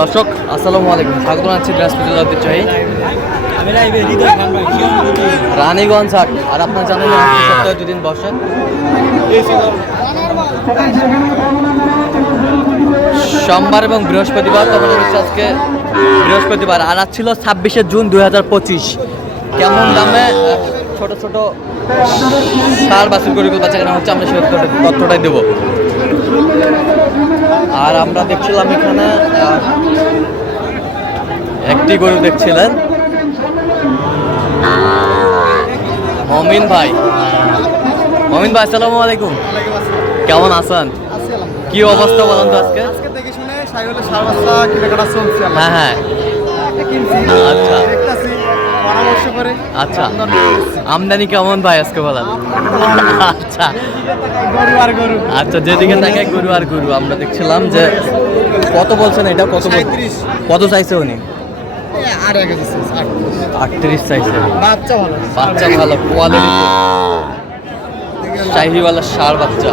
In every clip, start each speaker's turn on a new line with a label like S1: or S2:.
S1: দর্শক, আসসালামু আলাইকুম। স্বাগত জানাচ্ছি বৃহস্পতি ঐতিহ্যবাহী রানীগঞ্জ হাট। আর আপনার জানেন সপ্তাহে দুদিন বসেন। সোমবার এবং বৃহস্পতিবার তবে হচ্ছে আজকে বৃহস্পতিবার। আর আজ ছিল ছাব্বিশে জুন দুই হাজার পঁচিশ। কেমন দামে ছোট ছোট সার, বাছুর গরিগুলো বাচ্চা কেনা হচ্ছে, আমরা সেই তথ্যটাই দেবো। আর আমরা দেখছিলাম এখানে একটি গরু দেখছিলেন। মমিন ভাই। মমিন ভাই আসসালামু আলাইকুম। কেমন আছেন? কি অবস্থা বলেন তো আজকে?
S2: আজকে দেখে শুনে সাইকেলের সার বাচ্চা কেনাকাটা চলছে।
S1: হ্যাঁ হ্যাঁ। আচ্ছা।
S2: করে।
S1: আচ্ছা। আমদানি কেমন ভাই আজকে বলেন? আচ্ছা।
S2: গরু আর গরু।
S1: আচ্ছা যেদিকে তাকাই গরু আর গরু আমরা দেখছিলাম যে কত বলছেন এটা? কত বল-
S2: 37
S1: কত চাইছে উনি। আটত্রিশ চাইছে।
S2: বাচ্চা ভালো।
S1: বাচ্চা ভালো কোয়ালিটি শাহিওয়ালা সার বাচ্চা।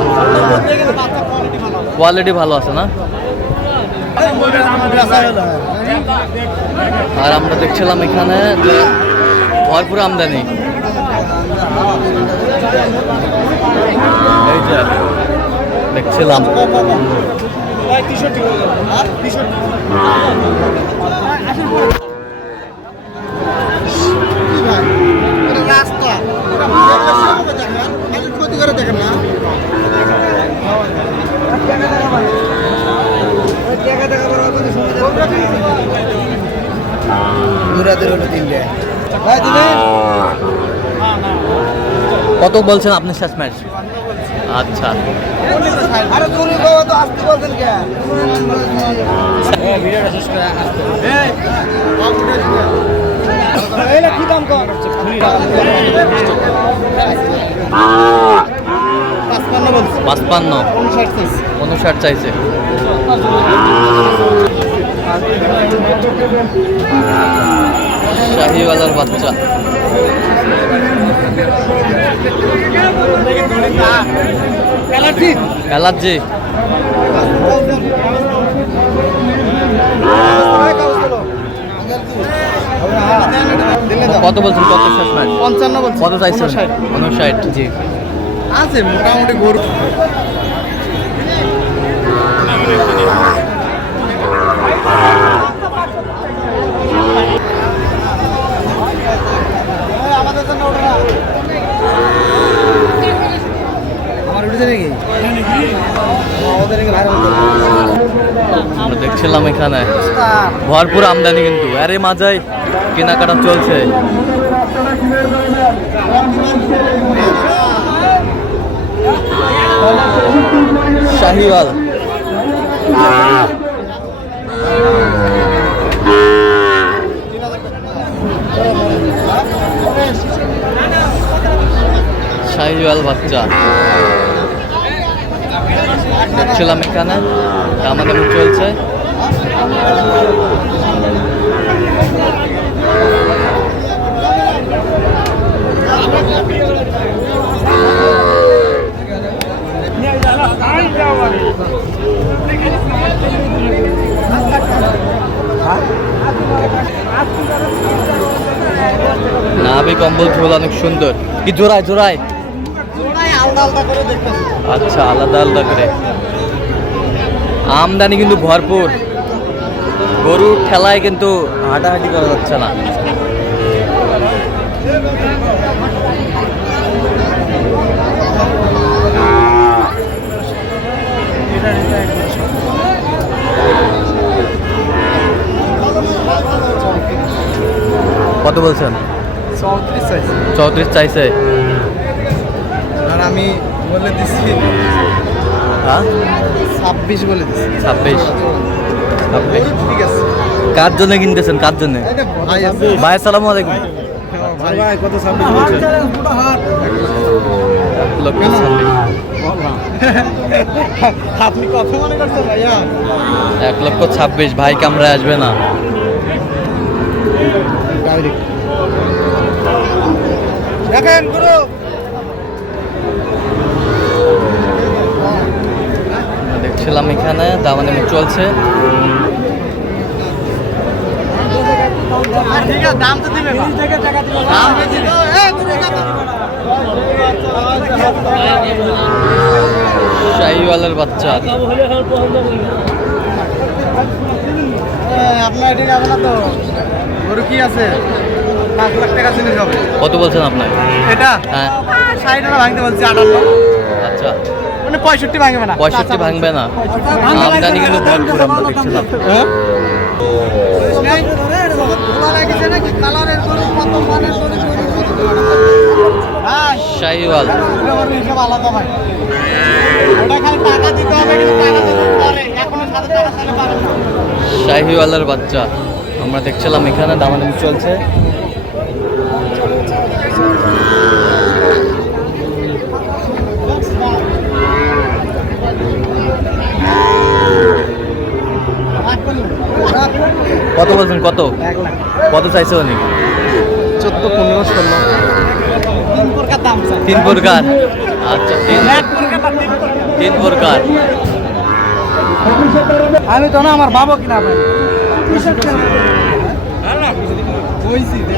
S1: কোয়ালিটি ভালো আছে না? আর আমরা দেখছিলাম এখানে যে ভরপুর আমদানি। দেখছিলাম।
S2: রাস্তা ক্ষতি করে দেখেন না মুরাদের হলো তিনটে ভাই দিলেন
S1: কত বলছেন আপনি শেষ ম্যাচ? আচ্ছা।
S2: পাঁচপান্ন। উনষাট চাইছে।
S1: শাহিওয়ালার বাচ্চা।
S2: অ্যালার্জি।
S1: কত বলছেন? কত শেষ ম্যাচ
S2: পঞ্চান্ন
S1: কত চাইছেন।
S2: উনষাট
S1: জি।
S2: আছে মোটামুটি গরু আমার উঠেছে নাকি আমাদের নাকি ভাইরাল
S1: আমরা দেখছিলাম এখানে ভরপুর আমদানি কিন্তু। আরে মাঝাই, কেনাকাটা চলছে। শাহিওয়াল। শাহিওয়াল বাচ্চা। দেখছিলাম এখানে, দামাদামি চলছে। নাভি কম্বল ঝোল অনেক সুন্দর। কি জোড়ায় জোড়ায়? আচ্ছা আলাদা আলাদা করে। আমদানি কিন্তু ভরপুর। গরুর ঠেলায় কিন্তু হাঁটাহাঁটি করা যাচ্ছে না। কত বলছেন?
S2: চৌত্রিশ চাইছে। আর আমি বলে দিচ্ছি।
S1: হ্যাঁ?
S2: ছাব্বিশ বলে দিচ্ছি।
S1: ছাব্বিশ। কার জন্য কিনতেছেন? কার জন্য?
S2: ভাই,
S1: আসসালামু আলাইকুম। এক লক্ষ ছাব্বিশ। ভাই, কামরায় আসবে না।
S2: দেখেন গুরু
S1: দেখছিলাম এখানে, দামাদামি চলছে
S2: ঠিক আছে দাম তো দিবে দাম?
S1: শাহিওয়ালের বাচ্চা।
S2: আপনার এটি যাবে না তো গরু কি আছে? পাঁচ লাখ টাকা জিনিস হবে।
S1: কত বলছেন আপনার?
S2: এটা?
S1: হ্যাঁ।
S2: ষাট টাকা ভাঙতে বলছি আটান্ন।
S1: আচ্ছা।
S2: মানে পঁয়ষট্টি ভাঙবে না।
S1: পঁয়ষট্টি ভাঙবে না। আমদানি কিন্তু ভরপুর আমরা দেখছিলাম শাহিওয়াল।
S2: এগুলো আমার হিসাব আলাদা ভাই। ওটা খালি টাকা দিতে হবে কিন্তু টাকা দিতে পরে এখনও সাথে টাকা সাথে পাবেন না।
S1: শাহিওয়ালের বাচ্চা। আমরা দেখছিলাম এখানে দামাদামি চলছে। কত বলছেন? কত? কত চাইছে উনি
S2: চোদ্দ পনেরো ষোলো। তিন প্রকার
S1: তিন প্রকার? আচ্ছা তিন।
S2: তিন প্রকার। আমি তো না আমার বাবা কিনা ভাই। দে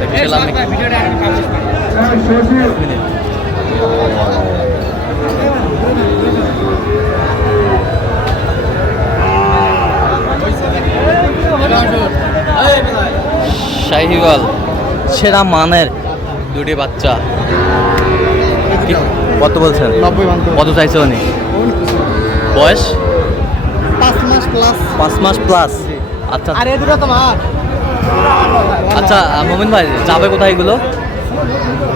S1: দেখছিলাম শাহিওয়াল সেরা মানের দুটি বাচ্চা। কত বলছেন? কত চাইছে উনি? বয়স?
S2: প্লাস
S1: পাঁচ মাস প্লাস আচ্ছা।
S2: আর এই দুটো তোমার
S1: আচ্ছা মোমিন ভাই যাবে কোথায় এগুলো?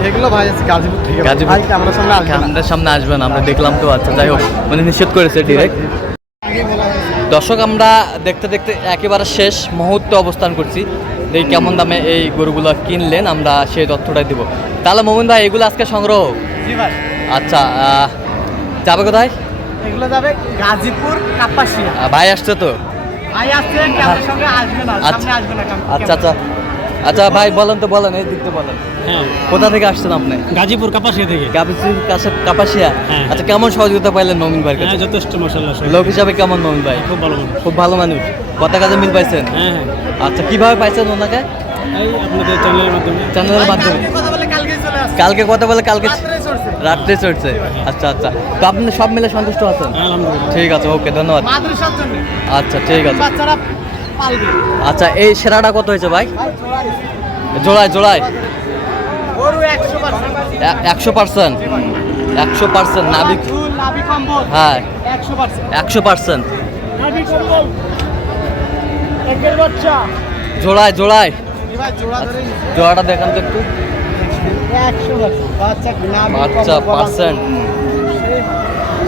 S2: এগুলো ভাই গাজীপুর থেকে।
S1: গাজীপুর।
S2: সামনে আসবে
S1: আমাদের সামনে আসবেন আমরা দেখলাম তো আচ্ছা যাই হোক মানে নিষেধ করেছে ডিরেক্ট দর্শক আমরা দেখতে দেখতে একেবারে শেষ মুহূর্তে অবস্থান করছি। এই কেমন দামে এই গরুগুলো কিনলেন আমরা সেই তথ্যটাই দিব। তাহলে মোমিন ভাই এগুলো আজকে সংগ্রহ আচ্ছা আহ, যাবে কোথায়?
S2: এগুলো যাবে গাজীপুর কাপাসিয়া।
S1: ভাই আসছে তো?
S2: ভাই আসছে ক্যামেরার সঙ্গে আসবে না
S1: আচ্ছা।
S2: সামনে আসবে না
S1: আচ্ছা। আচ্ছা আচ্ছা ভাই বলেন তো বলেন এই দিকতে বলেন।
S3: হ্যাঁ।
S1: কোথা থেকে আসছেন আপনি?
S3: গাজীপুর কাপাসিয়া থেকে।
S1: কাপাসিয়া কাছে কাপাসিয়া?
S3: হ্যাঁ।
S1: আচ্ছা কেমন সহযোগিতা পাইলেন মমিন ভাইয়ের
S3: হ্যাঁ যথেষ্ট মশাল্লা
S1: লোক হিসাবে কেমন মমিন ভাই?
S3: খুব ভালো মানুষ।
S1: খুব ভালো মানুষ। কথা কাজে মিল পাইছেন?
S3: হ্যাঁ হ্যাঁ।
S1: আচ্ছা কীভাবে পাইছেন ওনাকে?
S3: এই আপনাদের চ্যানেলের মাধ্যমে।
S1: চ্যানেলের মাধ্যমে।
S2: কালকে কথা বলে কালকেই চলে আসছে।
S1: কালকে কথা বলে কালকে
S2: রাত্রে
S1: চড়ছে। আচ্ছা আচ্ছা। তো আপনি সব মিলে সন্তুষ্ট আছেন? ঠিক আছে ওকে ধন্যবাদ। আচ্ছা ঠিক আছে। আচ্ছা এই সেরাটা কত হয়েছে ভাই? জোড়ায় জোড়ায়
S2: একশো পার্সেন্ট।
S1: একশো পার্সেন্ট। নাবিক হ্যাঁ।
S2: একশো পার্সেন্ট।
S1: জোড়ায় জোড়ায় জোড়াটা দেখান তো একটু।
S2: বাচ্চা
S1: পার্সেন্ট।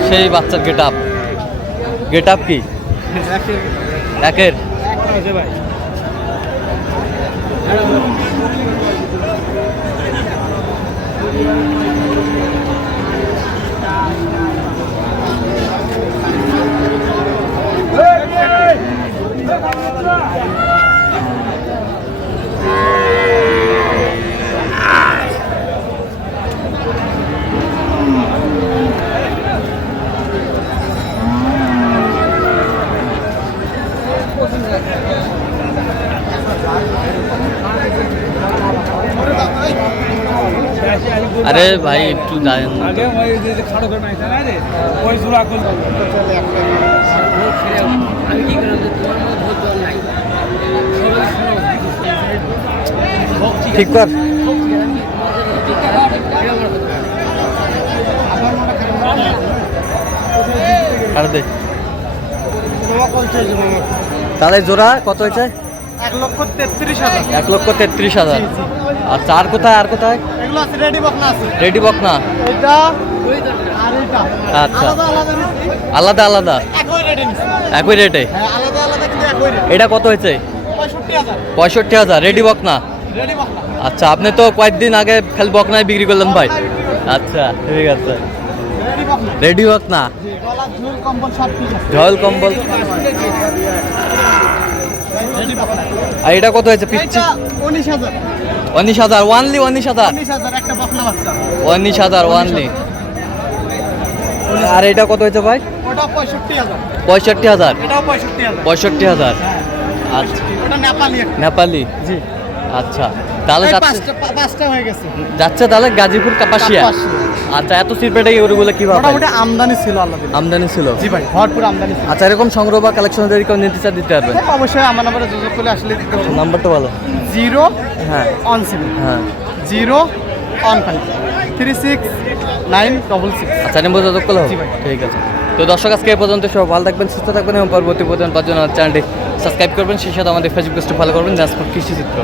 S2: সেই
S1: বাচ্চার গেট আপ গেট আপ কি
S2: একের ভাই।
S1: আরে ভাই একটু জানেন না তো। ঠিক কর। আরে দে। তাহলে জোড়া কত হয়েছে?
S2: এক লক্ষ তেত্রিশ হাজার।
S1: এক লক্ষ তেত্রিশ হাজার। আচ্ছা আর কোথায় আর কোথায়?
S2: এগুলো আছে রেডি বকনা আছে।
S1: রেডি বক না
S2: এটা আর এটা।
S1: আচ্ছা।
S2: আলাদা আলাদা একই
S1: রেটে?
S2: হ্যাঁ আলাদা আলাদা কিন্তু একই রেট।
S1: এটা কত হয়েছে?
S2: পঁয়ষট্টি হাজার।
S1: রেডি বক না
S2: রেডি বকনা।
S1: আচ্ছা আপনি তো কয়েকদিন আগে খালি বকনায় বিক্রি করলেন ভাই। আচ্ছা ঠিক আছে।
S2: রেডি বকনা। জি কম্বল বকনা।
S1: আর এটা কত হয়েছে? পিচ্ছি?
S2: উনিশ হাজার।
S1: উনিশ হাজার ওয়ানলি উনিশ হাজার।
S2: উনিশ হাজার
S1: ওয়ানলি আর এটা কত হয়েছে ভাই?
S2: পঁয়ষট্টি হাজার।
S1: পঁয়ষট্টি হাজার।
S2: হ্যাঁ।
S1: আচ্ছা।
S2: নেপালি জি।
S1: আচ্ছা। তাহলে যাচ্ছে তাহলে গাজীপুর কাপাসিয়া। আচ্ছা এত সিরপেটে ওগুলো কীভাবে
S2: মোটামুটি আমদানি ছিল আল্লাহ
S1: আমদানি ছিল?
S2: জি ভাই ভরপুর আমদানি ছিল।
S1: আচ্ছা এরকম সংগ্রহ বা কালেকশন যদি কেউ নিতে চান দিতে পারবেন?
S2: হ্যাঁ, অবশ্যই আমার নাম্বারে যোগাযোগ করলে আসলে দিতে পারব।
S1: নাম্বারটা বলো।
S2: জিরো
S1: হ্যাঁ।
S2: One seven.
S1: হ্যাঁ।
S2: Zero one five. Three six nine double six.
S1: আচ্ছা আমি যোগাযোগ করলে হবে?
S2: জি ভাই।
S1: ঠিক আছে। তো দর্শক আজকে এই পর্যন্ত সব ভালো থাকবেন সুস্থ থাকবেন এবং পরবর্তী পর্যন্ত পাঁচজন চ্যানেলটি সাবস্ক্রাইব করবেন। সেই সাথে আমাদের ফেসবুক পেজটি ফলো করবেন জাসপুর কৃষি চিত্র